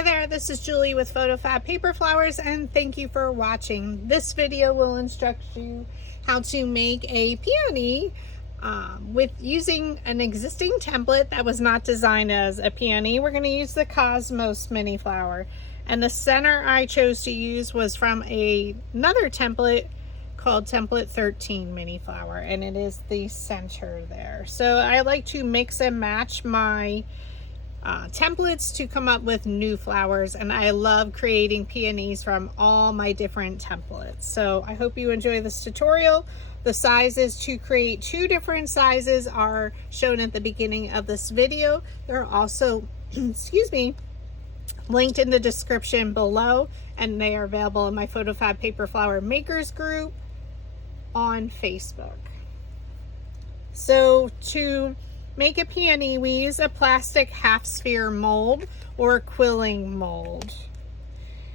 Hi there, this is Julie with PhotoFabPaperFlowers, and thank you for watching. This video will instruct you how to make a peony with using an existing template that was not designed as a peony. We're going to use the Cosmos mini flower, and the center I chose to use was from another template called Template 13 mini flower, and it is the center there. So I like to mix and match my templates to come up with new flowers, and I love creating peonies from all my different templates. So I hope you enjoy this tutorial. The sizes to create 2 different sizes are shown at the beginning of this video. They're also excuse me, linked in the description below, and they are available in my PhotoFab Paper Flower Makers group on Facebook. So to make a peony, we use a plastic half sphere mold or quilling mold.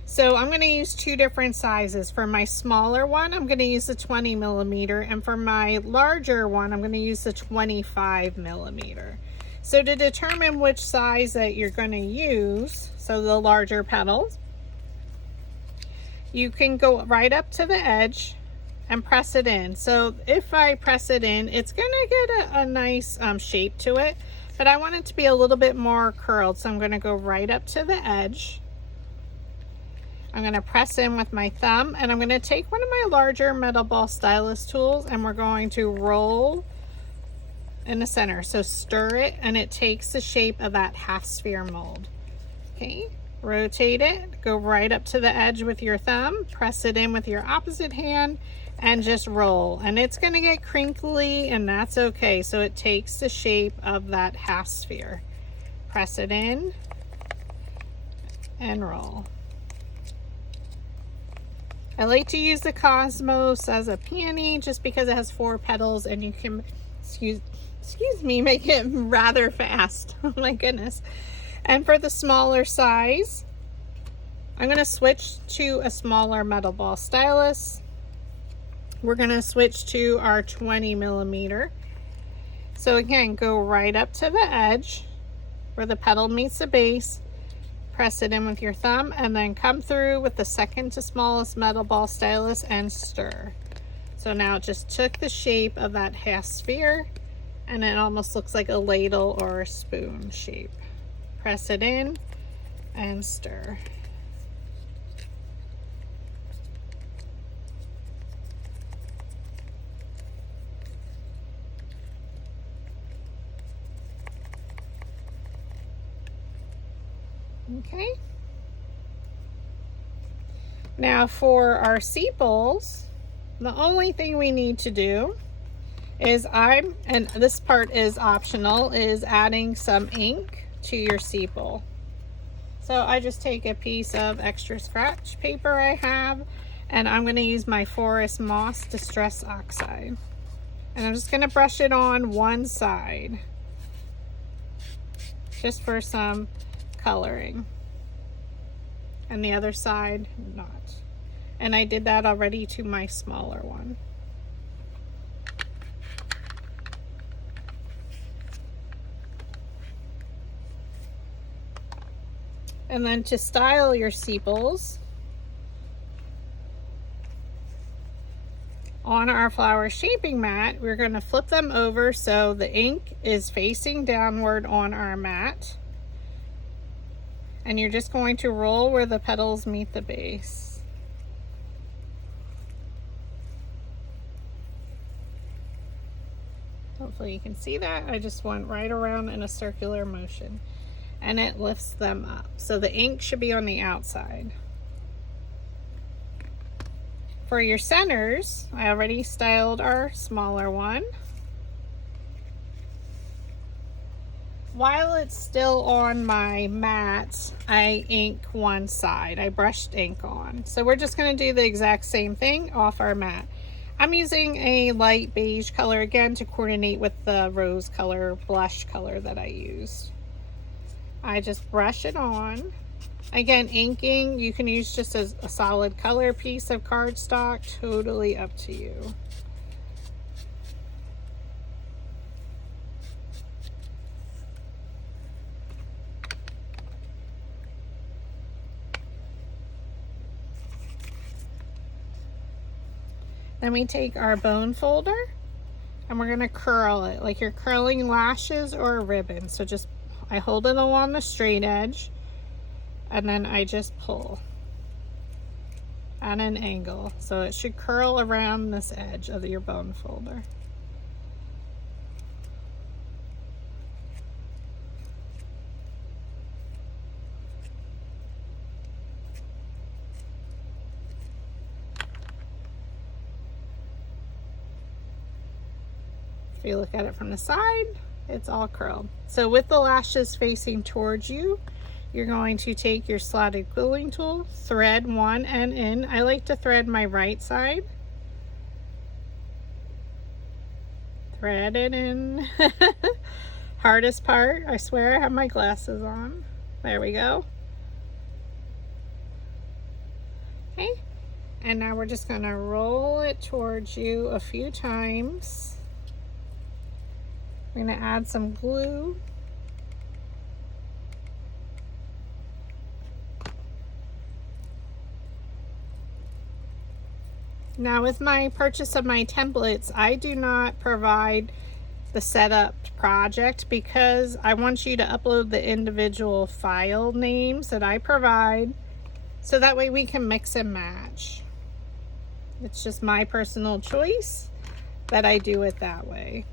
So I'm going to use 2 different sizes. For my smaller one, I'm going to use the 20 millimeter, and for my larger one, I'm going to use the 25 millimeter. So to determine which size that you're going to use, so the larger petals, you can go right up to the edge and press it in. So if I press it in, it's gonna get a nice shape to it, but I want it to be a little bit more curled. So I'm gonna go right up to the edge. I'm gonna press in with my thumb, and I'm gonna take one of my larger metal ball stylus tools, and we're going to roll in the center. So stir it, and it takes the shape of that half sphere mold. Okay, rotate it, go right up to the edge with your thumb, press it in with your opposite hand, and just roll. And it's going to get crinkly, and that's okay. So it takes the shape of that half sphere. Press it in and roll. I like to use the Cosmos as a peony just because it has 4 petals, and you can, excuse me, make it rather fast. Oh my goodness. And for the smaller size, I'm going to switch to a smaller metal ball stylus. We're going to switch to our 20 millimeter. So again, go right up to the edge where the petal meets the base, press it in with your thumb, and then come through with the second to smallest metal ball stylus and stir. So now it just took the shape of that half sphere, and it almost looks like a ladle or a spoon shape. Press it in and stir. Okay. Now for our sepals, the only thing we need to do is and this part is optional, is adding some ink to your sepal. So I just take a piece of extra scratch paper I have, and I'm going to use my Forest Moss Distress Oxide. And I'm just going to brush it on one side, just for some coloring, and the other side not. And I did that already to my smaller one. And then to style your sepals, on our flower shaping mat, we're going to flip them over so the ink is facing downward on our mat. And you're just going to roll where the petals meet the base. Hopefully you can see that. I just went right around in a circular motion, and it lifts them up. So the ink should be on the outside. For your centers, I already styled our smaller one. While it's still on my mat, I ink one side. I brushed ink on. So we're just going to do the exact same thing off our mat. I'm using a light beige color again to coordinate with the rose color, blush color that I used. I just brush it on. Again, inking, you can use just a solid color piece of cardstock, totally up to you. Then we take our bone folder and we're gonna curl it like you're curling lashes or a ribbon. So just, I hold it along the straight edge and then I just pull at an angle. So it should curl around this edge of your bone folder. If you look at it from the side, it's all curled. So with the lashes facing towards you, you're going to take your slotted quilling tool, thread one end in. I like to thread my right side. Thread it in. Hardest part, I swear I have my glasses on. There we go. Okay, and now we're just gonna roll it towards you a few times. I'm gonna add some glue. Now with my purchase of my templates, I do not provide the setup project because I want you to upload the individual file names that I provide so that way we can mix and match. It's just my personal choice that I do it that way.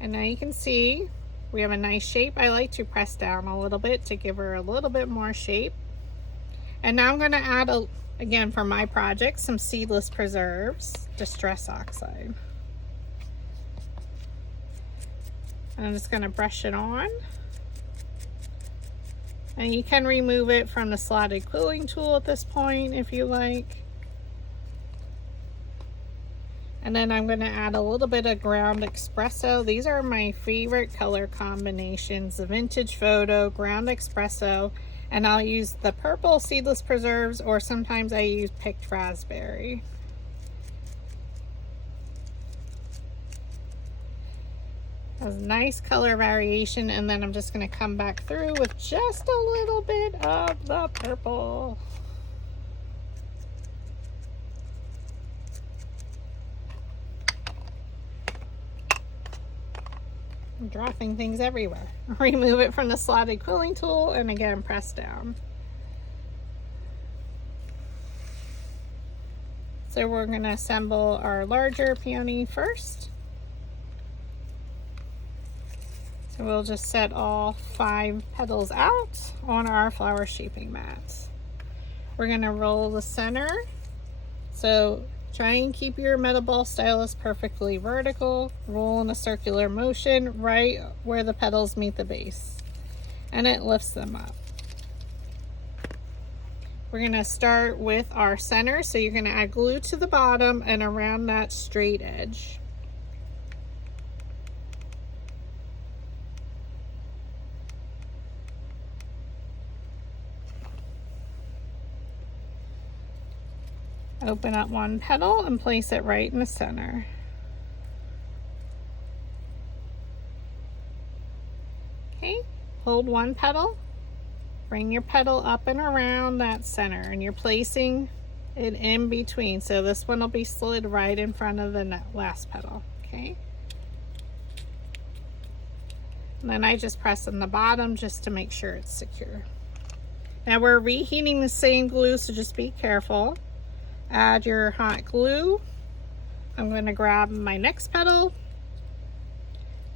And now you can see we have a nice shape. I like to press down a little bit to give her a little bit more shape. And now I'm going to add, again for my project, some seedless preserves, Distress Oxide. And I'm just going to brush it on. And you can remove it from the slotted quilling tool at this point if you like. And then I'm going to add a little bit of ground espresso. These are my favorite color combinations, the Vintage Photo, ground espresso, and I'll use the purple seedless preserves, or sometimes I use picked raspberry. Has nice color variation, and then I'm just going to come back through with just a little bit of the purple. I'm dropping things everywhere. Remove it from the slotted quilling tool and again press down. So we're going to assemble our larger peony first. So we'll just set all 5 petals out on our flower shaping mats. We're going to roll the center. So try and keep your metal ball stylus perfectly vertical. Roll in a circular motion right where the petals meet the base. And it lifts them up. We're going to start with our center. So you're going to add glue to the bottom and around that straight edge. Open up one petal and place it right in the center. Okay, hold one petal, bring your petal up and around that center, and you're placing it in between. So this one will be slid right in front of the last petal, okay? And then I just press on the bottom just to make sure it's secure. Now we're reheating the same glue, so just be careful. Add your hot glue. I'm going to grab my next petal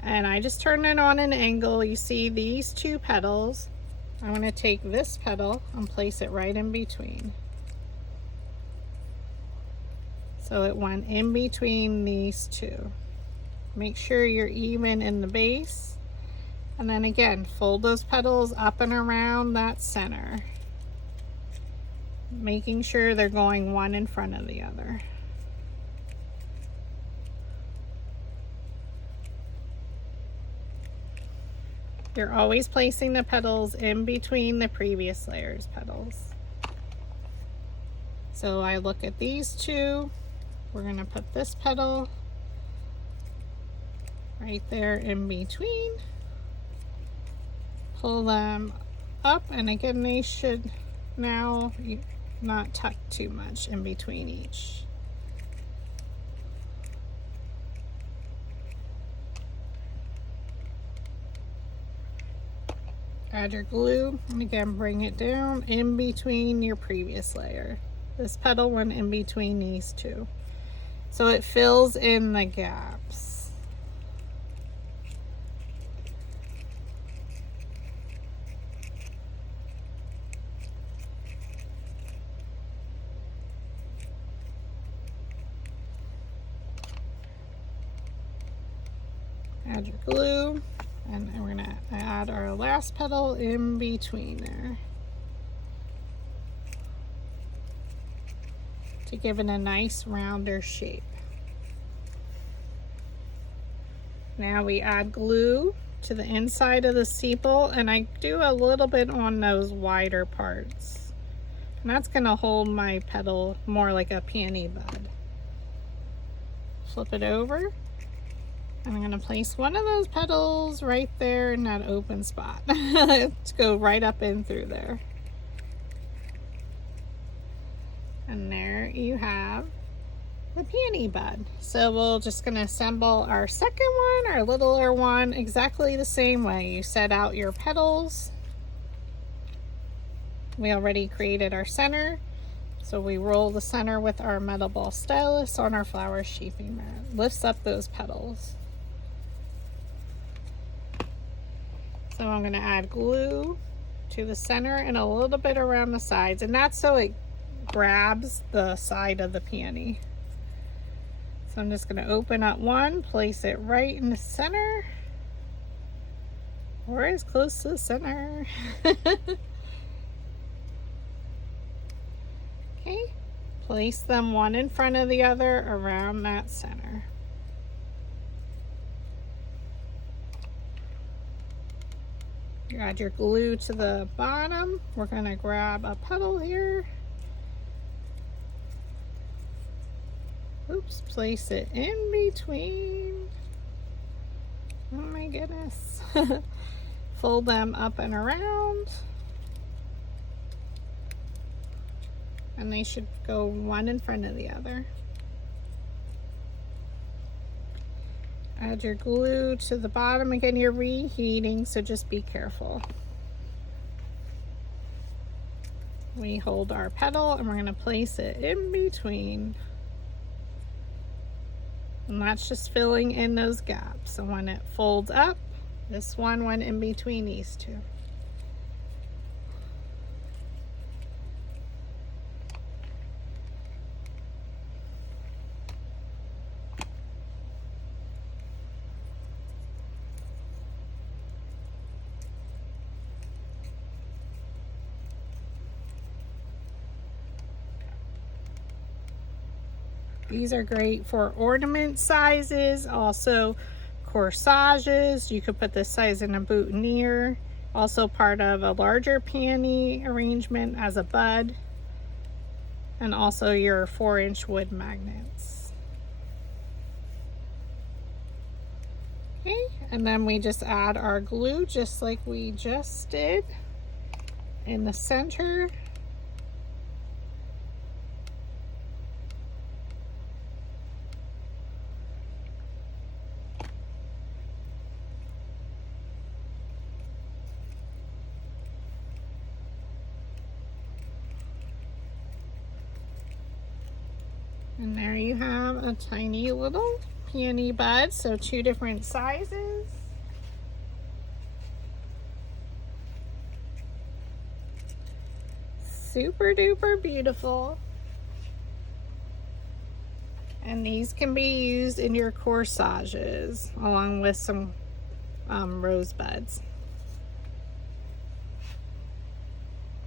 and I just turn it on an angle. You see these 2 petals. I'm going to take this petal and place it right in between. So it went in between these 2. Make sure you're even in the base. And then again, fold those petals up and around that center, making sure they're going one in front of the other. You're always placing the petals in between the previous layer's petals. So I look at these 2. We're going to put this petal right there in between. Pull them up, and again they should now not tuck too much in between each. Add your glue, and again bring it down in between your previous layer. This petal went in between these two, so it fills in the gaps. Add your glue, and then we're gonna add our last petal in between there to give it a nice rounder shape. Now we add glue to the inside of the sepal, and I do a little bit on those wider parts, and that's gonna hold my petal more like a peony bud. Flip it over. I'm going to place one of those petals right there in that open spot to go right up in through there. And there you have the peony bud. So we're just going to assemble our second one, our littler one, exactly the same way. You set out your petals. We already created our center. So we roll the center with our metal ball stylus on our flower sheathing mat. Lifts up those petals. So I'm going to add glue to the center and a little bit around the sides, and that's so it grabs the side of the peony. So I'm just going to open up one, place it right in the center, or as close to the center. Okay, place them one in front of the other around that center. You add your glue to the bottom. We're going to grab a petal here. Oops, place it in between. Oh my goodness. Fold them up and around. And they should go one in front of the other. Add your glue to the bottom. Again, you're reheating, so just be careful. We hold our petal and we're going to place it in between. And that's just filling in those gaps. So when it folds up, this one went in between these two. These are great for ornament sizes, also corsages. You could put this size in a boutonniere, also part of a larger peony arrangement as a bud, and also your 4-inch wood magnets. Okay, and then we just add our glue just like we just did in the center. And there you have a tiny little peony bud, so 2 different sizes. Super duper beautiful. And these can be used in your corsages along with some rosebuds.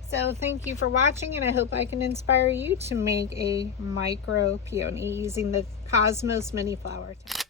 So thank you for watching, and I hope I can inspire you to make a micro peony using the Cosmos mini flower tank.